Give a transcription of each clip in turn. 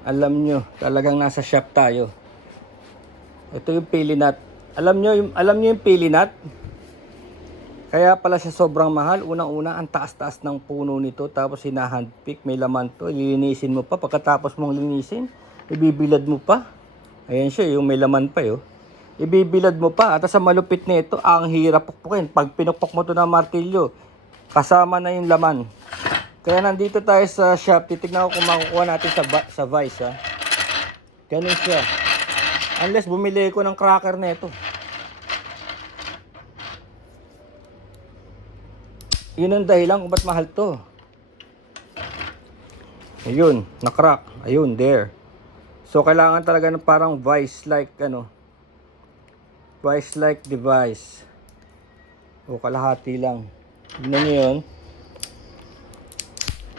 Alam nyo, talagang nasa shop tayo. Ito yung pili nut. Alam nyo yung pili nut? Kaya pala siya sobrang mahal. Unang-una, ang taas-taas ng puno nito. Tapos hinahandpick, may laman to. Lilinisin mo pa. Pagkatapos mong linisin, ibibilad mo pa. Ayan siya, yung may laman pa yun. Ibibilad mo pa. At sa malupit nito, ang hirap pukpukin. Pag pinukpok mo to ng martilyo, kasama na yung laman. Kaya nandito tayo sa shop. Titignan ko kung makukuha natin sa Vice. Ha? Ganun siya. Unless bumili ko ng cracker na ito. Yun ang dahilan kung ba't mahal to. Ayun, na-crack. Ayun, there. So, kailangan talaga ng parang vice-like, vice-like device. O, kalahati lang. Tignan nyo yun.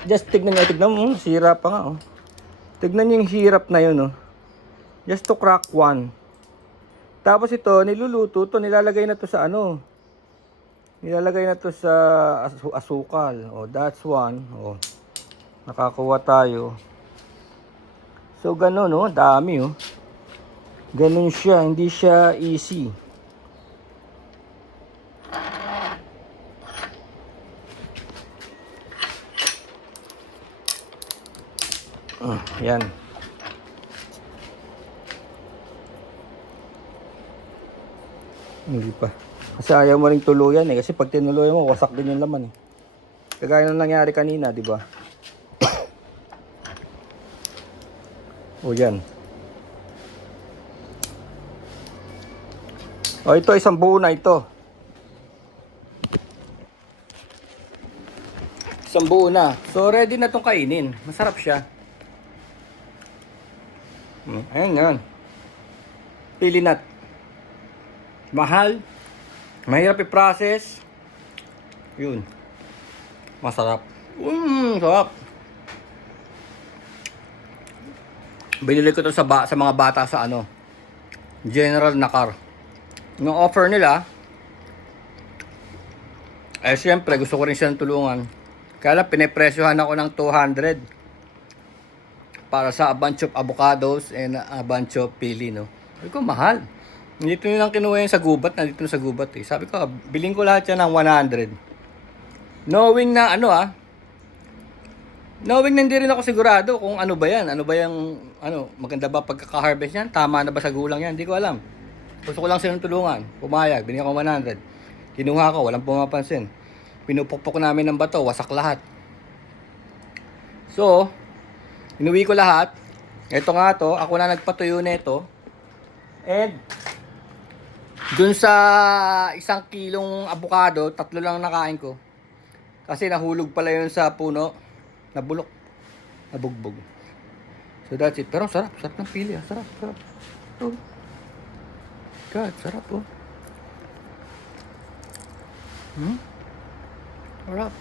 Just tignan mo. Sira pa nga, oh. Tignan nyo yung hirap na yun, oh. Just to crack one. Tapos ito, niluluto to. Nilalagay na to sa Nilalagay na to sa asukal. Oh, that's one. Oh, nakakuha tayo. So, ganun, oh. Dami, oh. Ganun siya. Hindi siya easy. Yan. Hindi pa. Kasi ayaw mo ring tuluyan eh. Kasi pag tinuluyan mo, wasak din yung laman eh. Kagaya ng nangyari kanina, di ba? O yan. O ito, isang buo na ito. Isang buo na. So ready na itong kainin. Masarap siya. Ayan yan. Pili nut. Mahal. Mahirap i-process. Yun. Masarap. Sarap. Binili ko to sa mga bata sa General Nakar. Yung offer nila, siyempre gusto ko rin silang tulungan. Kaya lang pinipresyohan ako ng 200 para sa a bunch of avocados and a bunch of pili, no. Sabi ko, mahal. Dito nyo lang kinuha yung sa gubat, nandito sa gubat eh. Sabi ko, bilhin ko lahat yan ng 100. Knowing na knowing na hindi rin ako sigurado kung ano ba yan. Ano ba yung, maganda ba pagkaka-harvest yan? Tama na ba sa gulang yan? Hindi ko alam. Gusto ko lang silang tulungan. Pumayag, binigyan ko 100. Kinuha ko, walang pumapansin. Pinupukpok namin ng bato, wasak lahat. So, inuwi ko lahat. Ito nga to, ako na nagpatuyo nito. And, dun sa 1 kilong avocado, 3 lang nakain ko. Kasi nahulog pala yun sa puno. Nabulok. Nabugbog. So that's it. Pero sarap. Sarap ng pili. Sarap. Oh. God, sarap oh. Sarap.